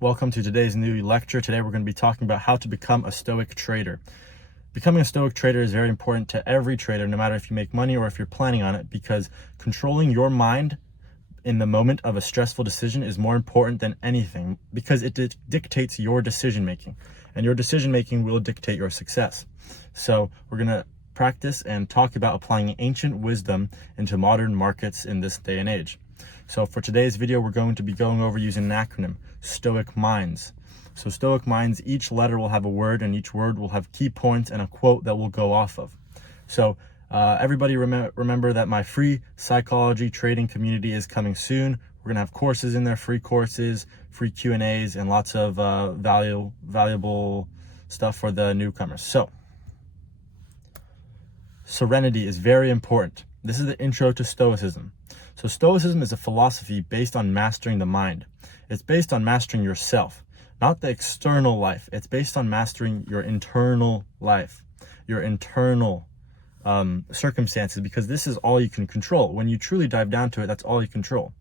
Welcome to today's new lecture. Today we're going to be talking about how to become a stoic trader. Becoming a stoic trader is very important to every trader, no matter if you make money or if you're planning on it, because controlling your mind in the moment of a stressful decision is more important than anything, because it dictates your decision making, and your decision making will dictate your success. So we're going to practice and talk about applying ancient wisdom into modern markets in this day and age. So for today's video, we're going to be going over using an acronym, Stoic Minds. So Stoic Minds, each letter will have a word, and each word will have key points and a quote that we'll go off of. So everybody remember that my free psychology trading community is coming soon. We're gonna have courses in there, free courses, free Q&As, and lots of valuable stuff for the newcomers. So serenity is very important. This is the intro to Stoicism. So Stoicism is a philosophy based on mastering the mind. It's based on mastering yourself, not the external life. It's based on mastering your internal life, your internal circumstances, because this is all you can control. When you truly dive down to it, that's all you control.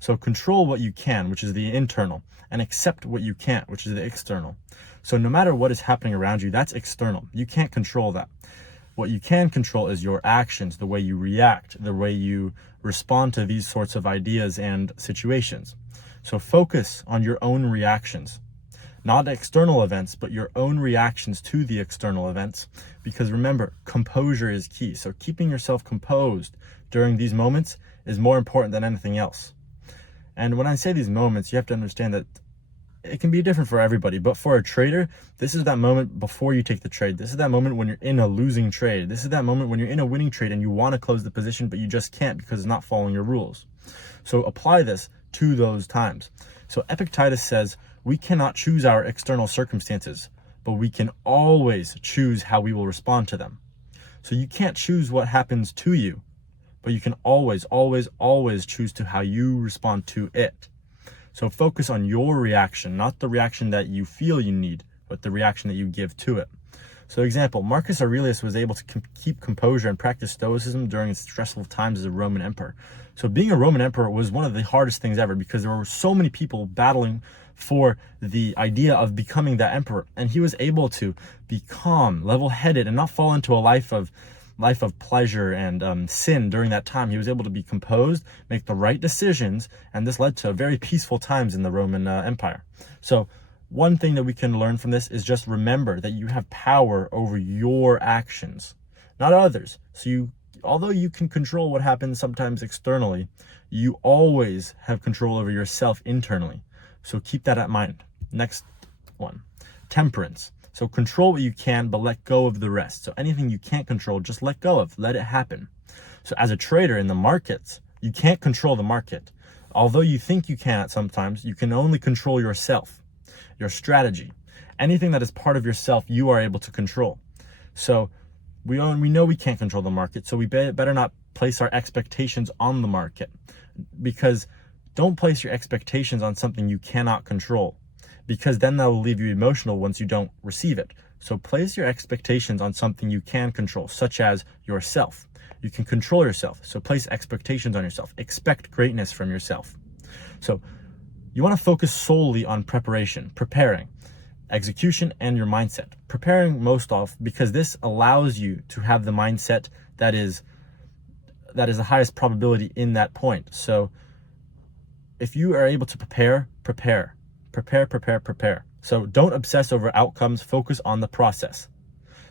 So control what you can, which is the internal, and accept what you can't, which is the external. So no matter what is happening around you, that's external. You can't control that. What you can control is your actions, the way you react, the way you respond to these sorts of ideas and situations. So focus on your own reactions, not external events, but your own reactions to the external events. Because remember, composure is key. So keeping yourself composed during these moments is more important than anything else. And when I say these moments, you have to understand that it can be different for everybody, but for a trader, this is that moment before you take the trade. This is that moment when you're in a losing trade. This is that moment when you're in a winning trade and you want to close the position, but you just can't because it's not following your rules. So apply this to those times. So Epictetus says, we cannot choose our external circumstances, but we can always choose how we will respond to them. So you can't choose what happens to you, but you can always, always, always choose to how you respond to it. So focus on your reaction, not the reaction that you feel you need, but the reaction that you give to it. So example, Marcus Aurelius was able to keep composure and practice stoicism during his stressful times as a Roman emperor. So being a Roman emperor was one of the hardest things ever, because there were so many people battling for the idea of becoming that emperor. And he was able to be calm, level-headed, and not fall into a life of pleasure and sin during that time. He was able to be composed, make the right decisions, and this led to very peaceful times in the Roman Empire. So one thing that we can learn from this is just remember that you have power over your actions, not others. So although you can control what happens sometimes externally, you always have control over yourself internally. So keep that in mind. Next one, temperance. So control what you can, but let go of the rest. So anything you can't control, just let go of, let it happen. So as a trader in the markets, you can't control the market. Although you think you can sometimes, you can only control yourself, your strategy. Anything that is part of yourself, you are able to control. So we know we can't control the market, so we better not place our expectations on the market, because don't place your expectations on something you cannot control, because then that will leave you emotional once you don't receive it. So place your expectations on something you can control, such as yourself. You can control yourself, so place expectations on yourself. Expect greatness from yourself. So you want to focus solely on preparation, preparing, execution, and your mindset. Preparing most off, because this allows you to have the mindset that is the highest probability in that point. So if you are able to prepare. So don't obsess over outcomes, focus on the process.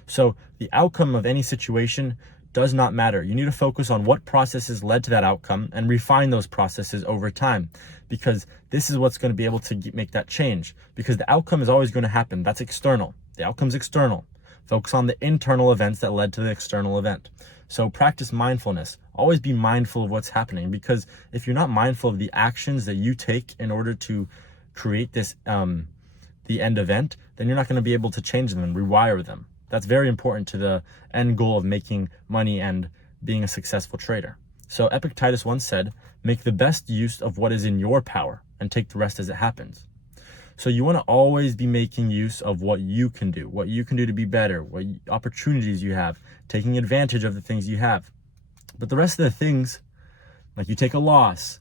So the outcome of any situation does not matter. You need to focus on what processes led to that outcome and refine those processes over time, because this is what's going to be able to make that change, because the outcome is always going to happen. That's external. The outcome's external. Focus on the internal events that led to the external event. So practice mindfulness. Always be mindful of what's happening, because if you're not mindful of the actions that you take in order to create this the end event, then you're not going to be able to change them and rewire them. That's very important to the end goal of making money and being a successful trader. So Epictetus once said, make the best use of what is in your power and take the rest as it happens. So you want to always be making use of what you can do to be better, what opportunities you have, taking advantage of the things you have. But the rest of the things, like you take a loss,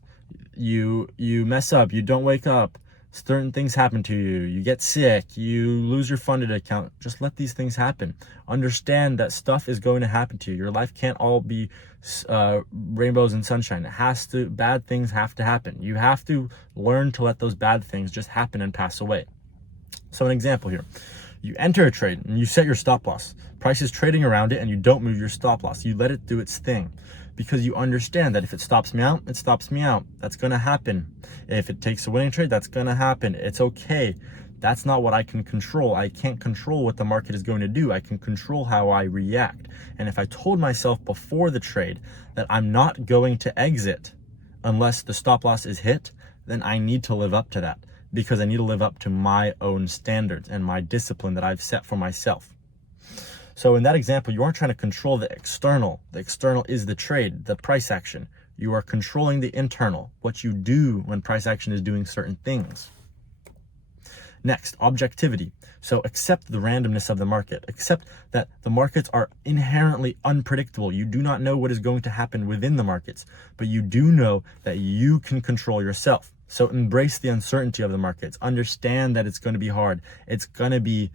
you mess up, you don't wake up, certain things happen to you. You get sick, you lose your funded account. Just let these things happen. Understand that stuff is going to happen to you. Your life can't all be rainbows and sunshine. Bad things have to happen. You have to learn to let those bad things just happen and pass away. So an example here. You enter a trade and you set your stop loss. Price is trading around it and you don't move your stop loss. You let it do its thing because you understand that if it stops me out, it stops me out. That's going to happen. If it takes a winning trade, that's going to happen. It's okay. That's not what I can control. I can't control what the market is going to do. I can control how I react. And if I told myself before the trade that I'm not going to exit unless the stop loss is hit, then I need to live up to that, because I need to live up to my own standards and my discipline that I've set for myself. So in that example, you aren't trying to control the external. The external is the trade, the price action. You are controlling the internal, what you do when price action is doing certain things. Next, objectivity. So accept the randomness of the market. Accept that the markets are inherently unpredictable. You do not know what is going to happen within the markets, but you do know that you can control yourself. So embrace the uncertainty of the markets. Understand that it's going to be hard. It's going to be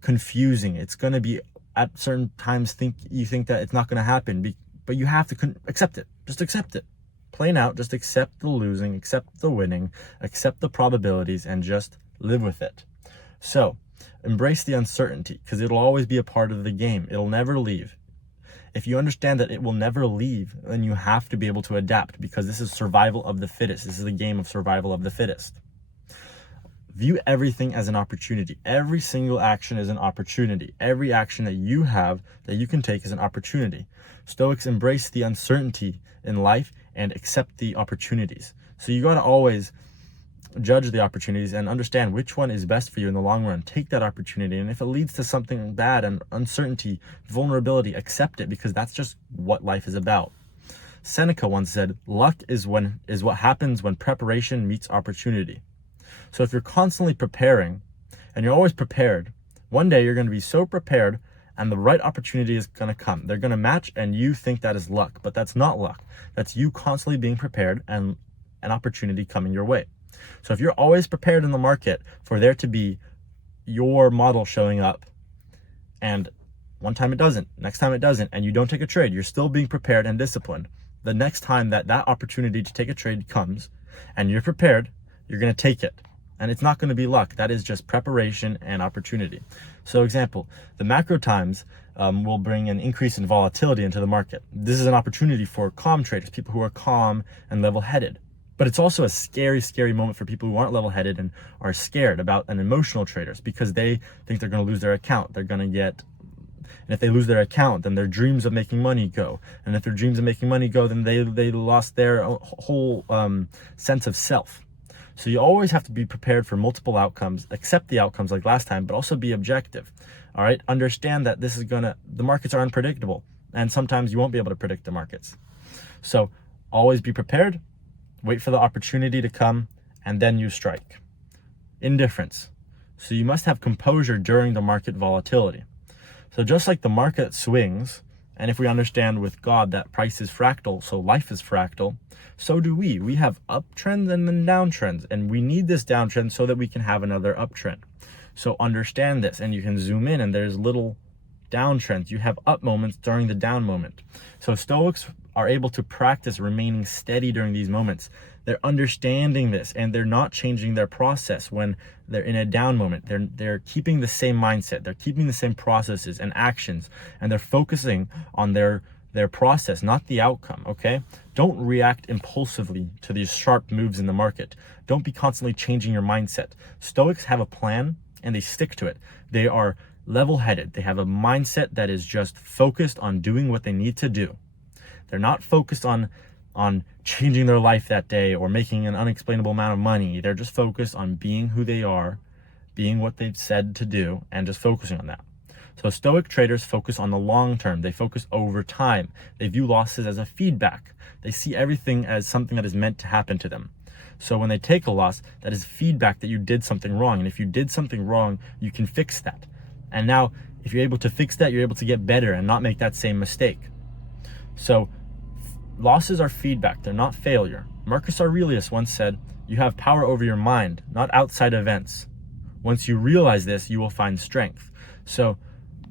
confusing. It's going to be at certain times you think that it's not going to happen, but you have to accept it. Just accept it. Plain out, just accept the losing, accept the winning, accept the probabilities, and just live with it. So embrace the uncertainty, because it'll always be a part of the game. It'll never leave. If you understand that it will never leave, then you have to be able to adapt, because this is survival of the fittest. This is a game of survival of the fittest. View everything as an opportunity. Every single action is an opportunity. Every action that you have that you can take is an opportunity. Stoics embrace the uncertainty in life and accept the opportunities. So you got to always judge the opportunities and understand which one is best for you in the long run. Take that opportunity, and if it leads to something bad and uncertainty, vulnerability, accept it, because that's just what life is about. Seneca once said, luck is what happens when preparation meets opportunity. So if you're constantly preparing and you're always prepared, one day you're going to be so prepared and the right opportunity is going to come. They're going to match and you think that is luck, but that's not luck. That's you constantly being prepared and an opportunity coming your way. So if you're always prepared in the market for there to be your model showing up, and one time it doesn't, next time it doesn't, and you don't take a trade, you're still being prepared and disciplined. The next time that opportunity to take a trade comes and you're prepared, you're going to take it. And it's not going to be luck. That is just preparation and opportunity. So example, the macro times will bring an increase in volatility into the market. This is an opportunity for calm traders, people who are calm and level-headed. But it's also a scary, scary moment for people who aren't level-headed and are scared about an emotional traders, because they think they're going to lose their account. And if they lose their account, then their dreams of making money go. And if their dreams of making money go, then they lost their whole sense of self. So you always have to be prepared for multiple outcomes, accept the outcomes like last time, but also be objective. All right. Understand that the markets are unpredictable, and sometimes you won't be able to predict the markets. So always be prepared, wait for the opportunity to come, and then you strike. Indifference. So you must have composure during the market volatility. So just like the market swings, and if we understand with God that price is fractal, so life is fractal, so do we. We have uptrends and then downtrends, and we need this downtrend so that we can have another uptrend. So understand this, and you can zoom in, and there's little downtrends. You have up moments during the down moment. So Stoics are able to practice remaining steady during these moments. They're understanding this, and they're not changing their process when they're in a down moment. They're keeping the same mindset. They're keeping the same processes and actions, and they're focusing on their process, not the outcome, okay? Don't react impulsively to these sharp moves in the market. Don't be constantly changing your mindset. Stoics have a plan, and they stick to it. They are level-headed. They have a mindset that is just focused on doing what they need to do. They're not focused on changing their life that day or making an unexplainable amount of money. They're just focused on being who they are, being what they've said to do, and just focusing on that. So Stoic traders focus on the long term. They focus over time. They view losses as a feedback. They see everything as something that is meant to happen to them. So when they take a loss, that is feedback that you did something wrong. And if you did something wrong, you can fix that. And now, if you're able to fix that, you're able to get better and not make that same mistake. So losses are feedback. They're not failure. Marcus Aurelius once said, You have power over your mind, not outside events. Once you realize this, you will find strength. So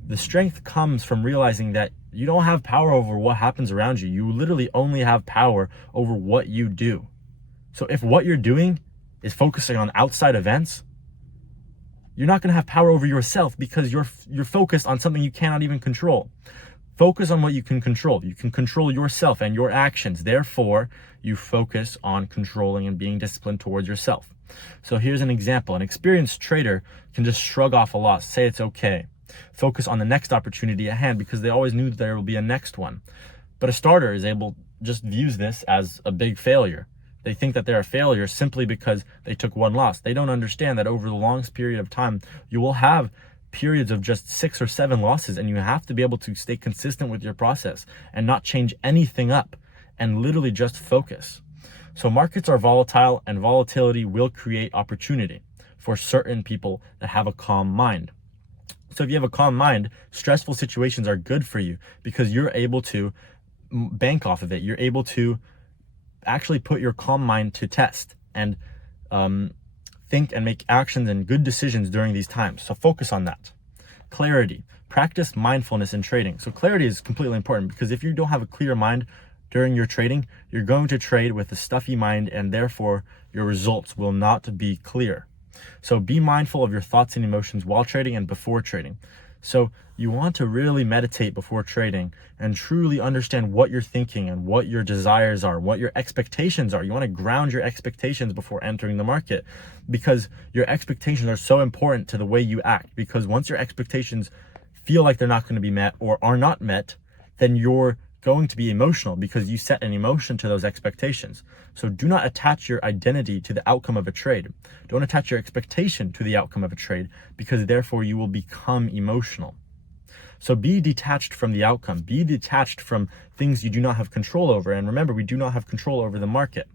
the strength comes from realizing that you don't have power over what happens around you. You literally only have power over what you do. So if what you're doing is focusing on outside events, you're not going to have power over yourself because you're focused on something you cannot even control. Focus on what you can control. You can control yourself and your actions. Therefore, you focus on controlling and being disciplined towards yourself. So here's an example. An experienced trader can just shrug off a loss, say it's okay. Focus on the next opportunity at hand because they always knew there will be a next one. But a starter is able, just views this as a big failure. They think that they're a failure simply because they took one loss. They don't understand that over the longest period of time, you will have periods of just 6 or 7 losses, and you have to be able to stay consistent with your process and not change anything up and literally just focus. So markets are volatile, and volatility will create opportunity for certain people that have a calm mind. So if you have a calm mind, stressful situations are good for you because you're able to bank off of it. You're able to actually put your calm mind to test and think and make actions and good decisions during these times. So focus on that. Clarity. Practice mindfulness in trading. So clarity is completely important because if you don't have a clear mind during your trading, you're going to trade with a stuffy mind, and therefore your results will not be clear. So be mindful of your thoughts and emotions while trading and before trading. So you want to really meditate before trading and truly understand what you're thinking and what your desires are, what your expectations are. You want to ground your expectations before entering the market because your expectations are so important to the way you act. Because once your expectations feel like they're not going to be met or are not met, then you're going to be emotional because you set an emotion to those expectations. So do not attach your identity to the outcome of a trade. Don't attach your expectation to the outcome of a trade because therefore you will become emotional. So be detached from the outcome. Be detached from things you do not have control over. And remember, we do not have control over the market.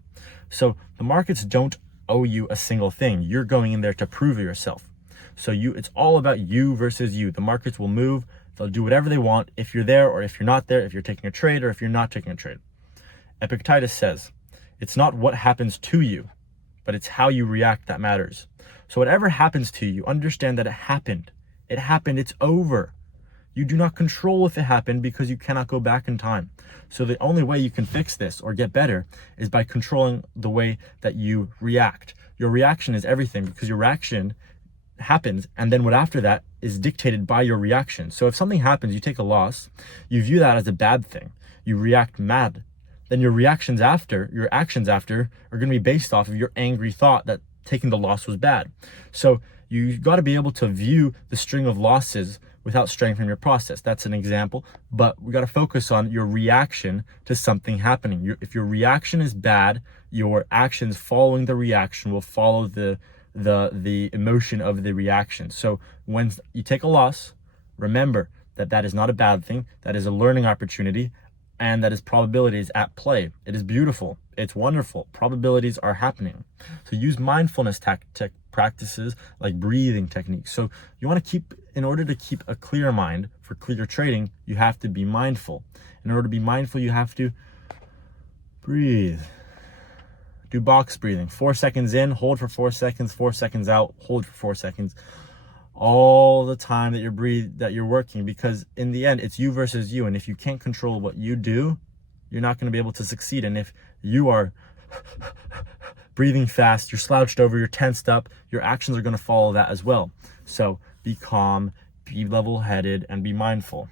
So the markets don't owe you a single thing. You're going in there to prove yourself. So it's all about you versus you. The markets will move. They'll do whatever they want if you're there or if you're not there, if you're taking a trade or if you're not taking a trade. Epictetus says, it's not what happens to you, but it's how you react that matters. So whatever happens to you, understand that it happened. It happened, it's over. You do not control if it happened because you cannot go back in time. So the only way you can fix this or get better is by controlling the way that you react. Your reaction is everything because your reaction happens, and then what after that is dictated by your reaction. So if something happens, you take a loss, you view that as a bad thing, you react mad, then your actions after are going to be based off of your angry thought that taking the loss was bad. So you got to be able to view the string of losses without straying from your process. That's an example, but we got to focus on your reaction to something happening. If your reaction is bad, your actions following the reaction will follow the emotion of the reaction. So when you take a loss, remember that that is not a bad thing. That is a learning opportunity, and that is probabilities at play. It is beautiful. It's wonderful. Probabilities are happening. So use mindfulness practices like breathing techniques. So you want to in order to keep a clear mind for clear trading, you have to be mindful. In order to be mindful, you have to breathe. Do box breathing. 4 seconds in, hold for 4 seconds, 4 seconds out, hold for 4 seconds. All the time that you're working, because in the end, it's you versus you. And if you can't control what you do, you're not going to be able to succeed. And if you are breathing fast, you're slouched over, you're tensed up, your actions are going to follow that as well. So be calm, be level-headed, and be mindful.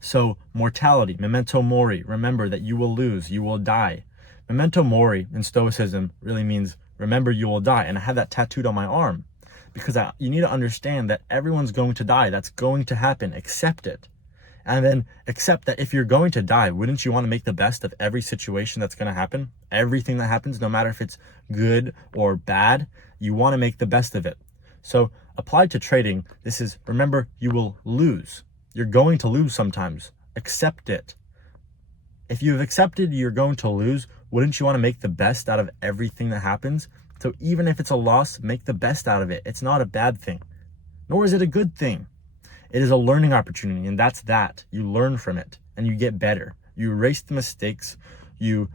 So mortality, memento mori. Remember that you will lose, you will die. Memento mori in stoicism really means remember you will die. And I have that tattooed on my arm because you need to understand that everyone's going to die. That's going to happen. Accept it. And then accept that if you're going to die, wouldn't you want to make the best of every situation that's going to happen? Everything that happens, no matter if it's good or bad, you want to make the best of it. So applied to trading, this is remember you will lose. You're going to lose sometimes. Accept it. If you've accepted you're going to lose, wouldn't you want to make the best out of everything that happens? So even if it's a loss, make the best out of it. It's not a bad thing, nor is it a good thing. It is a learning opportunity, and that's that. You learn from it, and you get better. You erase the mistakes. You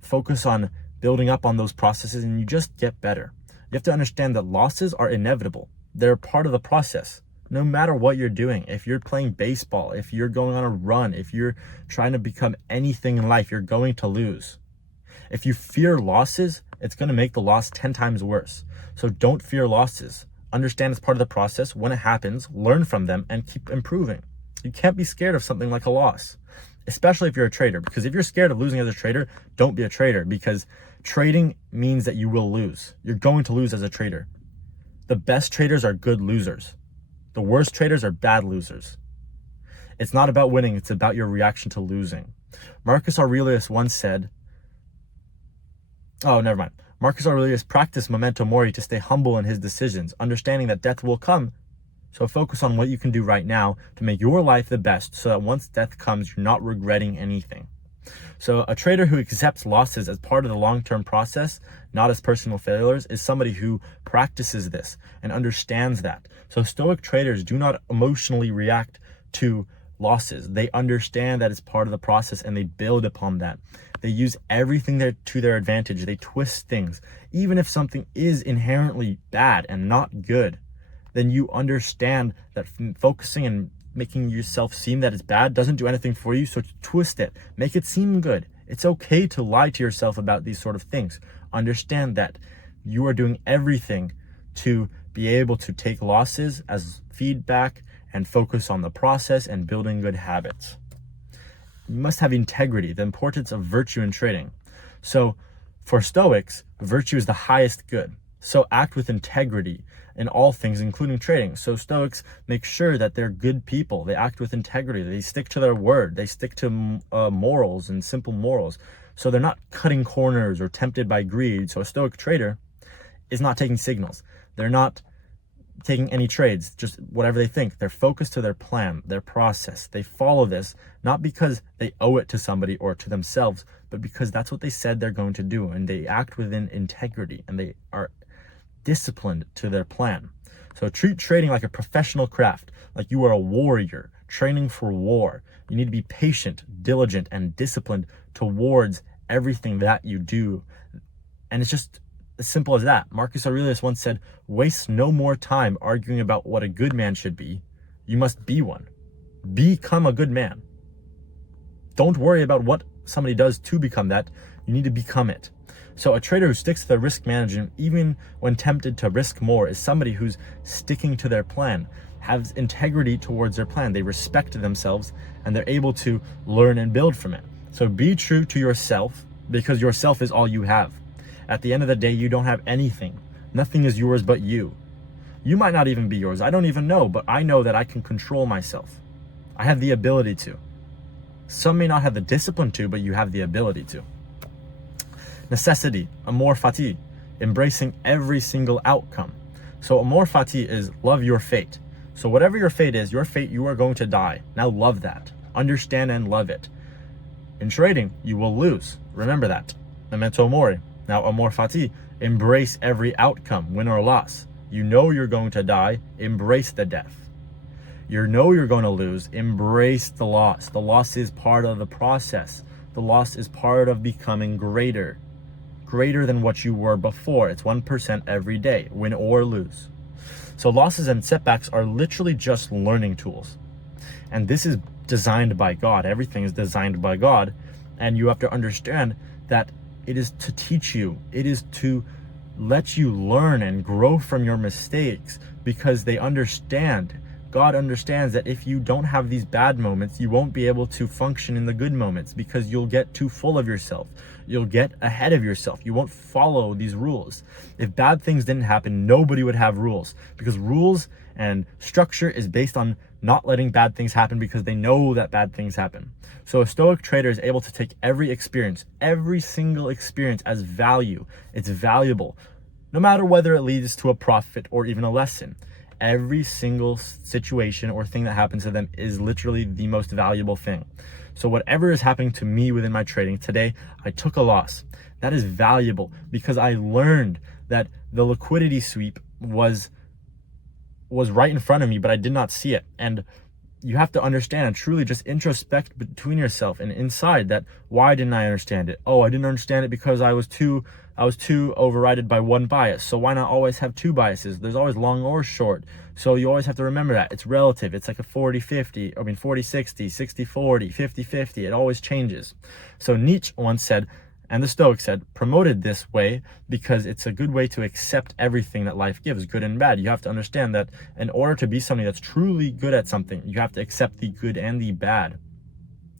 focus on building up on those processes, and you just get better. You have to understand that losses are inevitable. They're part of the process. No matter what you're doing, if you're playing baseball, if you're going on a run, if you're trying to become anything in life, you're going to lose. If you fear losses, it's going to make the loss 10 times worse. So don't fear losses. Understand it's part of the process. When it happens, learn from them and keep improving. You can't be scared of something like a loss, especially if you're a trader, because if you're scared of losing as a trader, don't be a trader, because trading means that you will lose. You're going to lose as a trader. The best traders are good losers. The worst traders are bad losers. It's not about winning, it's about your reaction to losing. Marcus Aurelius once said, Marcus Aurelius practiced memento mori to stay humble in his decisions, understanding that death will come. So focus on what you can do right now to make your life the best, so that once death comes, you're not regretting anything. So a trader who accepts losses as part of the long-term process, not as personal failures, is somebody who practices this and understands that. So Stoic traders do not emotionally react to losses. They understand that it's part of the process and they build upon that. They use everything to their advantage. They twist things. Even if something is inherently bad and not good, then you understand that focusing and making yourself seem that it's bad doesn't do anything for you, so twist it. Make it seem good. It's okay to lie to yourself about these sort of things. Understand that you are doing everything to be able to take losses as feedback and focus on the process and building good habits. You must have integrity, the importance of virtue in trading. So for Stoics, virtue is the highest good. So act with integrity in all things, including trading. So Stoics make sure that they're good people. They act with integrity. They stick to their word. They stick to morals and simple morals. So they're not cutting corners or tempted by greed. So a Stoic trader is not taking signals. They're not taking any trades, just whatever they think. They're focused to their plan, their process. They follow this, not because they owe it to somebody or to themselves, but because that's what they said they're going to do. And they act within integrity and they are disciplined to their plan. So treat trading like a professional craft, like you are a warrior training for war. You need to be patient, diligent, and disciplined towards everything that you do. And it's just as simple as that. Marcus Aurelius once said, "Waste no more time arguing about what a good man should be. You must be one. Become a good man. Don't worry about what somebody does to become that. You need to become it." So a trader who sticks to their risk management, even when tempted to risk more, is somebody who's sticking to their plan, has integrity towards their plan. They respect themselves and they're able to learn and build from it. So be true to yourself, because yourself is all you have. At the end of the day, you don't have anything. Nothing is yours but you. You might not even be yours. I don't even know, but I know that I can control myself. I have the ability to. Some may not have the discipline to, but you have the ability to. Necessity, amor fati, embracing every single outcome. So amor fati is love your fate. So whatever your fate is, your fate, you are going to die. Now love that. Understand and love it. In trading, you will lose. Remember that. Memento mori. Now amor fati, embrace every outcome, win or loss. You know you're going to die, embrace the death. You know you're going to lose, embrace the loss. The loss is part of the process. The loss is part of becoming greater than what you were before. It's 1% every day, win or lose. So losses and setbacks are literally just learning tools. And this is designed by God. Everything is designed by God. And you have to understand that it is to teach you. It is to let you learn and grow from your mistakes, because they understand. God understands that if you don't have these bad moments, you won't be able to function in the good moments, because you'll get too full of yourself. You'll get ahead of yourself. You won't follow these rules. If bad things didn't happen, nobody would have rules, because rules and structure is based on not letting bad things happen, because they know that bad things happen. So a Stoic trader is able to take every experience, every single experience, as value. It's valuable, no matter whether it leads to a profit or even a lesson. Every single situation or thing that happens to them is literally the most valuable thing. So whatever is happening to me within my trading today, I took a loss. That is valuable, because I learned that the liquidity sweep was right in front of me, but I did not see it. And you have to understand and truly just introspect between yourself and inside that, why didn't I understand it? Oh, I didn't understand it because I was too overridden by one bias. So why not always have two biases? There's always long or short. So you always have to remember that it's relative. It's like a 40-50, 40-60, 60-40, 50-50. It always changes. So Nietzsche once said, and the Stoics said, promoted this way because it's a good way to accept everything that life gives, good and bad. You have to understand that in order to be somebody that's truly good at something, you have to accept the good and the bad.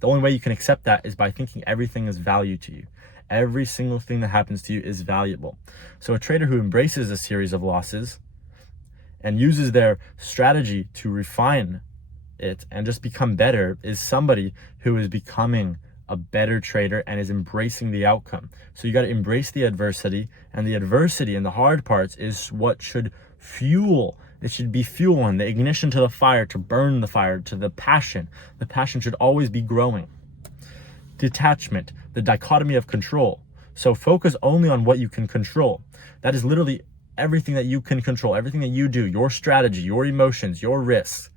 The only way you can accept that is by thinking everything is value to you. Every single thing that happens to you is valuable. So a trader who embraces a series of losses and uses their strategy to refine it and just become better is somebody who is becoming a better trader and is embracing the outcome. So you got to embrace the adversity, and the adversity and the hard parts is what should fuel. It should be fuel and the ignition to the fire, to burn the fire, to the passion. The passion should always be growing. Detachment, the dichotomy of control. So focus only on what you can control. That is literally everything that you can control, everything that you do, your strategy, your emotions, your risks.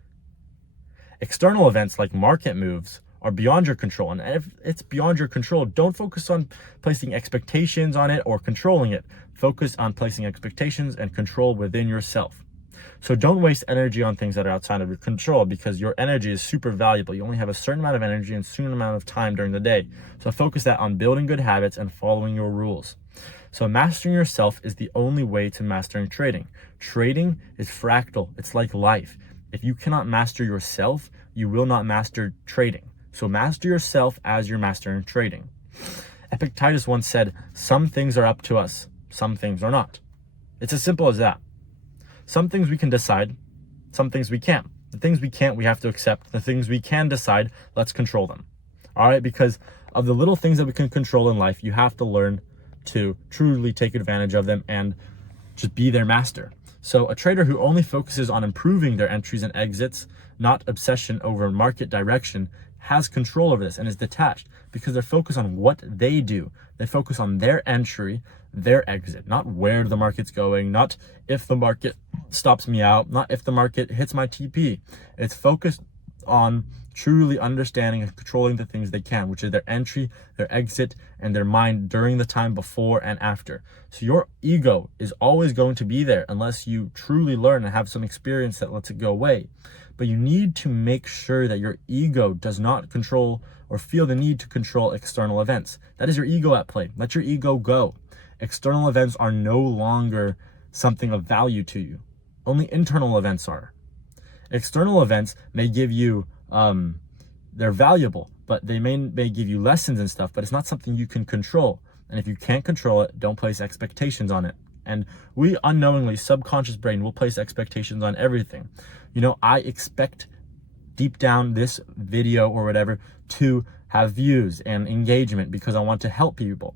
External events like market moves are beyond your control. And if it's beyond your control, don't focus on placing expectations on it or controlling it. Focus on placing expectations and control within yourself. So don't waste energy on things that are outside of your control, because your energy is super valuable. You only have a certain amount of energy and a certain amount of time during the day. So focus that on building good habits and following your rules. So mastering yourself is the only way to mastering trading. Trading is fractal. It's like life. If you cannot master yourself, you will not master trading. So master yourself as you're mastering trading. Epictetus once said, some things are up to us, some things are not. It's as simple as that. Some things we can decide, some things we can't. The things we can't, we have to accept. The things we can decide, let's control them. All right, because of the little things that we can control in life, you have to learn to truly take advantage of them and just be their master. So a trader who only focuses on improving their entries and exits, not obsession over market direction, has control over this and is detached because they're focused on what they do. They focus on their entry, their exit, not where the market's going, not if the market stops me out, not if the market hits my TP. It's focused on truly understanding and controlling the things they can, which is their entry, their exit, and their mind during the time before and after. So your ego is always going to be there unless you truly learn and have some experience that lets it go away. But you need to make sure that your ego does not control or feel the need to control external events. That is your ego at play. Let your ego go. External events are no longer something of value to you. Only internal events are. External events may give you, they're valuable, but they may give you lessons and stuff, but it's not something you can control. And if you can't control it, don't place expectations on it. And we unknowingly, subconscious brain will place expectations on everything. You know, I expect deep down this video or whatever to have views and engagement because I want to help people.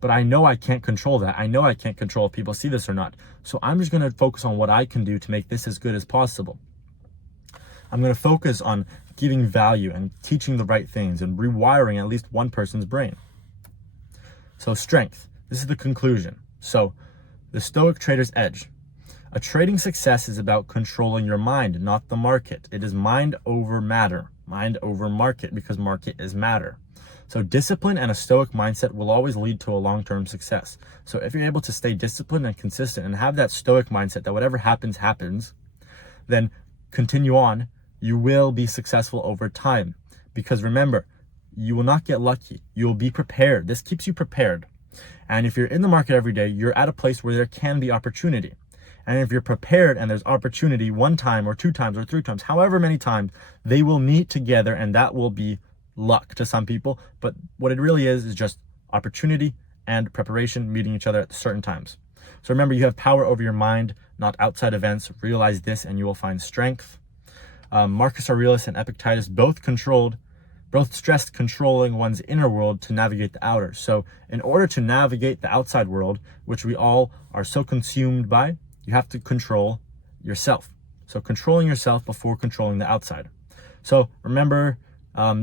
But I know I can't control that. I know I can't control if people see this or not. So I'm just going to focus on what I can do to make this as good as possible. I'm going to focus on giving value and teaching the right things and rewiring at least one person's brain. So strength. This is the conclusion. So the Stoic trader's edge. A trading success is about controlling your mind, not the market. It is mind over matter, mind over market, because market is matter. So discipline and a Stoic mindset will always lead to a long-term success. So if you're able to stay disciplined and consistent and have that Stoic mindset that whatever happens, happens, then continue on, you will be successful over time. Because remember, you will not get lucky. You will be prepared. This keeps you prepared. And if you're in the market every day, you're at a place where there can be opportunity. And if you're prepared and there's opportunity one time or two times or three times, however many times, they will meet together, and that will be luck to some people. But what it really is just opportunity and preparation meeting each other at certain times. So remember, you have power over your mind, not outside events. Realize this and you will find strength. Marcus Aurelius and Epictetus both stressed controlling one's inner world to navigate the outer. So in order to navigate the outside world, which we all are so consumed by, you have to control yourself. So controlling yourself before controlling the outside. So remember,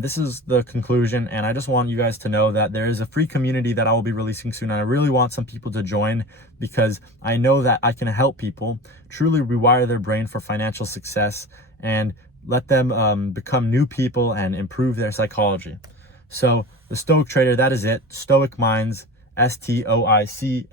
this is the conclusion, and I just want you guys to know that there is a free community that I will be releasing soon, and I really want some people to join because I know that I can help people truly rewire their brain for financial success and let them become new people and improve their psychology. So the Stoic Trader, that is it. Stoic Minds, STOICMINDS.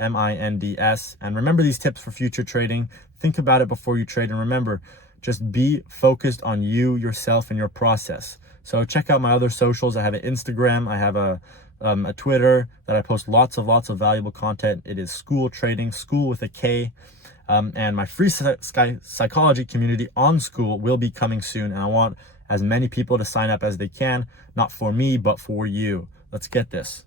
And remember these tips for future trading. Think about it before you trade. And remember, just be focused on you, yourself, and your process. So check out my other socials. I have an Instagram. I have a Twitter that I post lots of valuable content. It is School Trading, School with a K. And my free psychology community on School will be coming soon. And I want as many people to sign up as they can, not for me, but for you. Let's get this.